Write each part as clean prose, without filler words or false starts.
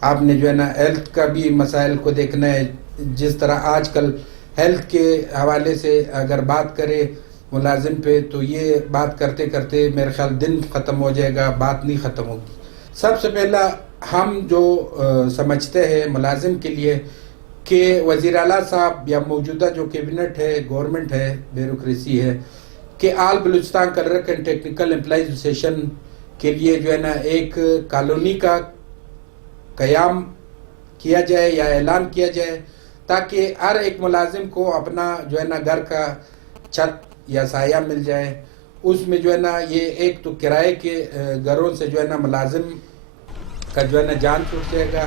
آپ نے جو ہے نا ہیلتھ کا بھی مسائل کو دیکھنا ہے. جس طرح آج کل ہیلتھ کے حوالے سے اگر بات کرے ملازم پہ تو یہ بات کرتے کرتے میرے خیال دن ختم ہو جائے گا, بات نہیں ختم ہوگی. سب سے پہلا ہم جو سمجھتے ہیں ملازم کے لیے کہ وزیر اعلیٰ صاحب یا موجودہ جو کیبنٹ ہے, گورنمنٹ ہے, بیوروکریسی ہے, کہ all Balochistan clerk and technical employees association کے لیے جو ہے نا ایک کالونی کا قیام کیا جائے یا اعلان کیا جائے, تاکہ ہر ایک ملازم کو اپنا جو ہے نا گھر کا چھت یا سایہ مل جائے. اس میں جو ہے نا یہ ایک تو کرائے کے گھروں سے جو ہے نا ملازم کا جو ہے نا جان چھوٹ جائے گا.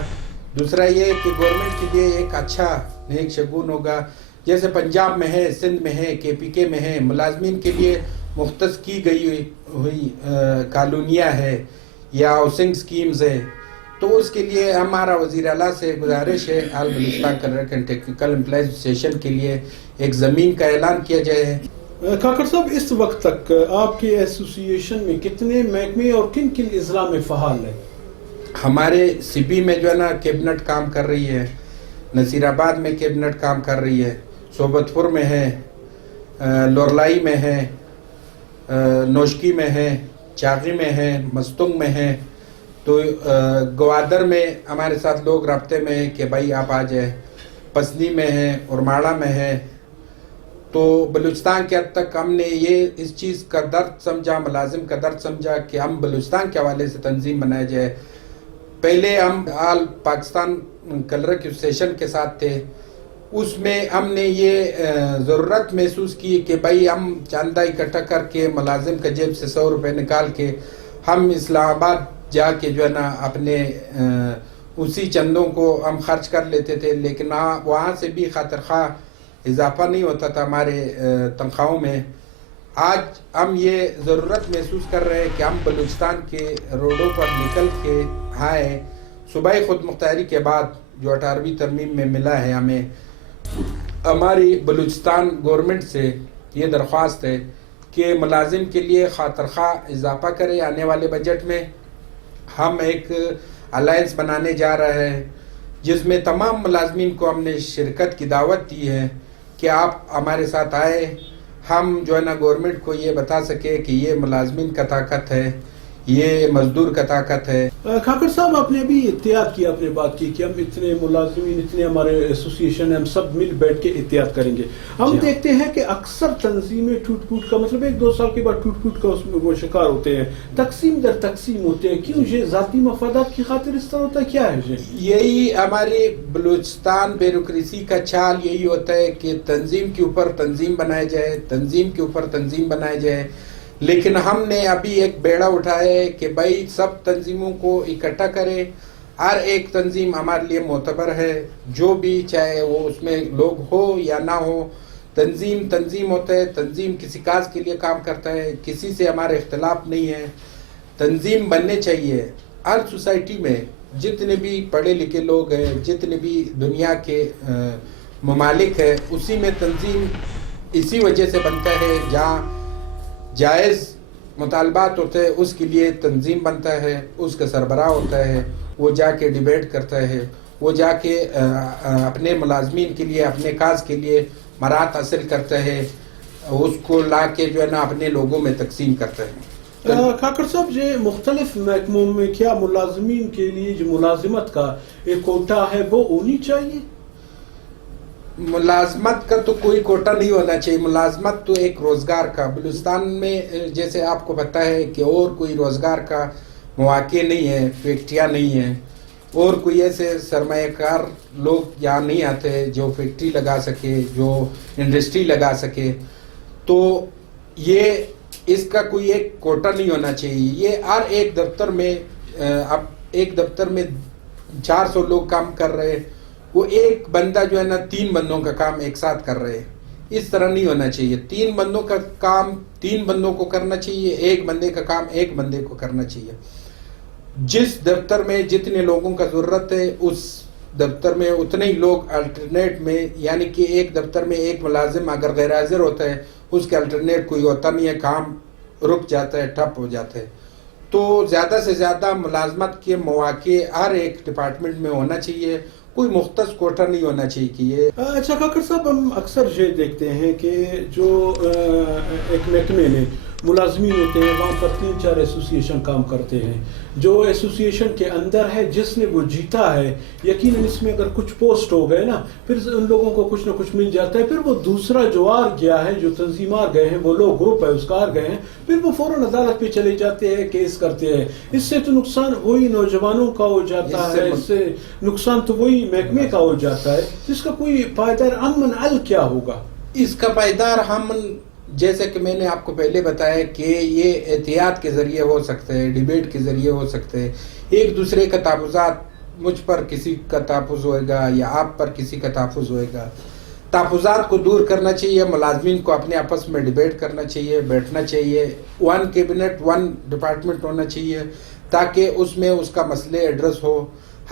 دوسرا یہ کہ گورنمنٹ کے لیے ایک اچھا نیک شگون ہوگا. جیسے پنجاب میں ہے, سندھ میں ہے, KPK میں ہے, ملازمین کے لیے مختص کی گئی ہوئی کالونیاں ہے یا ہاؤسنگ سکیمز ہے, تو اس کے لیے ہمارا وزیر اعلیٰ سے گزارش ہے all Balochistan clerk and technical employees association کے لیے ایک زمین کا اعلان کیا جائے. کاکڑ صاحب, اس وقت تک آپ کے ایسوسی ایشن میں کتنے محکمے اور کن کن اضلاع میں فعال ہیں؟ ہمارے سبی میں جو ہے نا کیبنٹ کام کر رہی ہے, نصیر آباد میں کیبنٹ کام کر رہی ہے, صوبت پور میں ہے, لورلائی میں ہے, نوشکی میں ہے, چاغی میں ہے, مستنگ میں ہے. تو گوادر میں ہمارے ساتھ لوگ رابطے میں ہیں کہ بھائی آپ آ جائیں. پسنی میں ہے, ارماڑا میں ہے. تو بلوچستان کے حد تک ہم نے یہ اس چیز کا درد سمجھا, ملازم کا درد سمجھا کہ ہم بلوچستان کے حوالے سے تنظیم بنایا جائے. پہلے ہم آل پاکستان کلرک ایسوسیشن کے ساتھ تھے. اس میں ہم نے یہ ضرورت محسوس کی کہ بھائی ہم چاندہ اکٹھا کر کے ملازم کا جیب سے 100 روپے نکال کے ہم اسلام آباد جا کے جو ہے نا اپنے اسی چندوں کو ہم خرچ کر لیتے تھے, لیکن وہاں سے بھی خاطر خواہ اضافہ نہیں ہوتا تھا ہمارے تنخواہوں میں. آج ہم یہ ضرورت محسوس کر رہے ہیں کہ ہم بلوچستان کے روڈوں پر نکل کے آئے. صوبائی خود مختاری کے بعد جو 18ویں ترمیم میں ملا ہے, ہمیں ہماری بلوچستان گورنمنٹ سے یہ درخواست ہے کہ ملازم کے لیے خاطر خواہ اضافہ کرے. آنے والے بجٹ میں ہم ایک الائنس بنانے جا رہے ہیں جس میں تمام ملازمین کو ہم نے شرکت کی دعوت دی ہے کہ آپ ہمارے ساتھ آئے. ہم جو ہے نا گورنمنٹ کو یہ بتا سکے کہ یہ ملازمین کا طاقت ہے, یہ مزدور کا طاقت ہے. کھاکر صاحب, آپ نے ابھی احتیاط کی, آپ نے بات کی کہ ہم اتنے ملازمین, اتنے ہمارے ایسوسی ایشن, ہم سب مل بیٹھ کے احتیاط کریں گے. ہم دیکھتے ہیں کہ اکثر تنظیمیں ٹوٹ پھوٹ کا, مطلب 1-2 سال کے بعد ٹوٹ پھوٹ کا اس میں وہ شکار ہوتے ہیں, تقسیم در تقسیم ہوتے ہیں. کیوں یہ ذاتی مفادات کی خاطر اس طرح ہوتا ہے, کیا ہے یہی ہماری بلوچستان بیوروکریسی کا چال یہی ہوتا ہے کہ تنظیم کے اوپر تنظیم بنائے جائے, تنظیم کے اوپر تنظیم بنائے جائے. لیکن ہم نے ابھی ایک بیڑا اٹھایا ہے کہ بھائی سب تنظیموں کو اکٹھا کرے. ہر ایک تنظیم ہمارے لیے معتبر ہے, جو بھی چاہے وہ اس میں لوگ ہو یا نہ ہو. تنظیم ہوتا ہے, تنظیم کسی کاز کے لیے کام کرتا ہے, کسی سے ہمارے اختلاف نہیں ہے. تنظیم بننے چاہیے. ہر سوسائٹی میں جتنے بھی پڑھے لکھے لوگ ہیں, جتنے بھی دنیا کے ممالک ہیں, اسی میں تنظیم اسی وجہ سے بنتا ہے. جہاں جائز مطالبات ہوتے ہیں اس کے لیے تنظیم بنتا ہے, اس کا سربراہ ہوتا ہے, وہ جا کے ڈیبیٹ کرتا ہے, وہ جا کے اپنے ملازمین کے لیے, اپنے کاز کے لیے مراحت حاصل کرتا ہے, اس کو لا کے جو ہے نا اپنے لوگوں میں تقسیم کرتا ہے. کھاکر صاحب, یہ مختلف محکموں میں کیا ملازمین کے لیے جو ملازمت کا ایک کوٹا ہے وہ ہونی چاہیے؟ ملازمت کا تو کوئی کوٹا نہیں ہونا چاہیے. ملازمت تو ایک روزگار کا, بلوچستان میں جیسے آپ کو پتہ ہے کہ اور کوئی روزگار کا مواقع نہیں ہے, فیکٹریاں نہیں ہیں, اور کوئی ایسے سرمایہ کار لوگ یہاں نہیں آتے جو فیکٹری لگا سکے, جو انڈسٹری لگا سکے. تو یہ اس کا کوئی ایک کوٹا نہیں ہونا چاہیے. یہ ہر ایک دفتر میں, اب ایک دفتر میں 400 لوگ کام کر رہے ہیں, وہ ایک بندہ جو ہے نا 3 بندوں کا کام ایک ساتھ کر رہے ہیں. اس طرح نہیں ہونا چاہیے. 3 بندوں کا کام 3 بندوں کو کرنا چاہیے, ایک بندے کا کام ایک بندے کو کرنا چاہیے. جس دفتر میں جتنے لوگوں کا ضرورت ہے اس دفتر میں اتنے ہی لوگ الٹرنیٹ میں, یعنی کہ ایک دفتر میں ایک ملازم اگر غیر حاضر ہوتا ہے اس کے الٹرنیٹ کوئی ہوتا نہیں ہے, کام رک جاتا ہے, ٹھپ ہو جاتا ہے. تو زیادہ سے زیادہ ملازمت کے مواقع ہر ایک ڈپارٹمنٹ میں ہونا چاہیے، کوئی مختص کوٹا نہیں ہونا چاہیے کہ یہ. اچھا کاکڑ صاحب، ہم اکثر یہ دیکھتے ہیں کہ جو ایک محکمے میں ملازمین ہوتے ہیں وہاں پر 3-4 ایسوسیشن کام کرتے ہیں. جو ایسوسیشن کے اندر ہے جس نے وہ جیتا ہے، یقیناً اس میں اگر کچھ پوسٹ ہو گئے نا، پھر ان لوگوں کو کچھ نہ کچھ مل جاتا ہے. پھر وہ دوسرا جو آر گیا ہے، جو تنظیمات گئے ہیں، وہ لوگ گروپ ہے اس کا آر گئے ہیں، پھر وہ فوراً عدالت پہ چلے جاتے ہیں، کیس کرتے ہیں. اس سے تو نقصان وہی نوجوانوں کا ہو جاتا ہے، اس سے نقصان تو وہی محکمے کا ہو جاتا ہے. اس کا کوئی پائیدار امن ال کیا ہوگا؟ اس کا پائیدار امن، جیسے کہ میں نے آپ کو پہلے بتایا کہ یہ احتیاط کے ذریعے ہو سکتے ہیں، ڈیبیٹ کے ذریعے ہو سکتے ہیں. ایک دوسرے کا تحفظات، مجھ پر کسی کا تحفظ ہوئے گا یا آپ پر کسی کا تحفظ ہوئے گا، تحفظات کو دور کرنا چاہیے. ملازمین کو اپنے آپس میں ڈیبیٹ کرنا چاہیے، بیٹھنا چاہیے. 1 کیبنٹ 1 ڈپارٹمنٹ ہونا چاہیے تاکہ اس میں اس کا مسئلے ایڈریس ہو.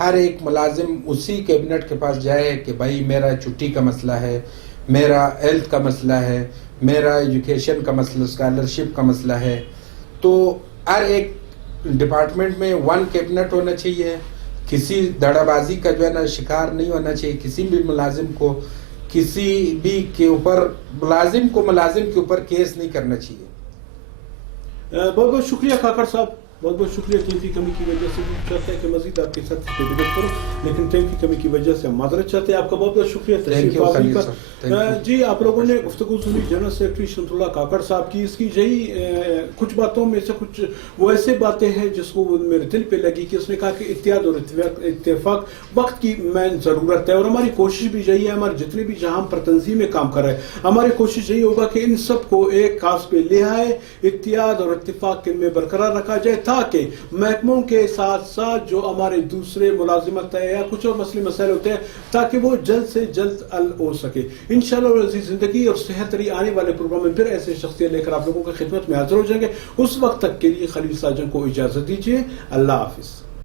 ہر ایک ملازم اسی کیبنٹ کے پاس جائے کہ بھائی میرا چھٹی کا مسئلہ ہے، میرا ہیلتھ کا مسئلہ ہے، میرا ایجوکیشن کا مسئلہ، اسکالرشپ کا مسئلہ ہے. تو ہر ایک ڈپارٹمنٹ میں 1 کیبنٹ ہونا چاہیے. کسی دڑا بازی کا جو ہے نا شکار نہیں ہونا چاہیے. کسی بھی ملازم کو کسی بھی کے اوپر ملازم کے اوپر کیس نہیں کرنا چاہیے. بہت بہت شکریہ کاکڑ صاحب، بہت بہت شکریہ. ٹیم کی کمی کی وجہ سے چاہتے ہیں کہ مزید آپ کے ساتھ ڈیبیٹ کروں، لیکن ٹیم کی کمی کی وجہ سے ہم معذرت چاہتے ہیں. آپ کا بہت بہت شکریہ تشریف آوری کا. جی آپ لوگوں نے گفتگو سنی جنرل سیکرٹری شمس اللہ کاکڑ صاحب کی. اس کی یہی کچھ باتوں میں سے کچھ وہ ایسے باتیں ہیں جس کو میرے دل پہ لگی کہ اس نے کہا کہ اتحاد اور اتفاق وقت کی مین ضرورت ہے، اور ہماری کوشش بھی یہی ہے. ہمارے جتنے بھی جہاں پر تنظیمیں کام کر رہے ہیں، ہماری کوشش یہی ہوگا کہ ان سب کو ایک خاص پہ لے آئے، اتحاد اور اتفاق کے میں برقرار رکھا جائے، تاکہ محکموں کے ساتھ ساتھ جو ہمارے دوسرے ملازمت ہے یا کچھ اور مسئلے مسائل ہوتے ہیں، تاکہ وہ جلد سے جلد حل ہو سکے. انشاءاللہ عزیز زندگی اور صحت رہی آنے والے پروگرام میں پھر ایسے شخصیت لے کر آپ لوگوں کی خدمت میں حاضر ہو جائیں گے. اس وقت تک کے لیے خلیل ساجن کو اجازت دیجیے. اللہ حافظ.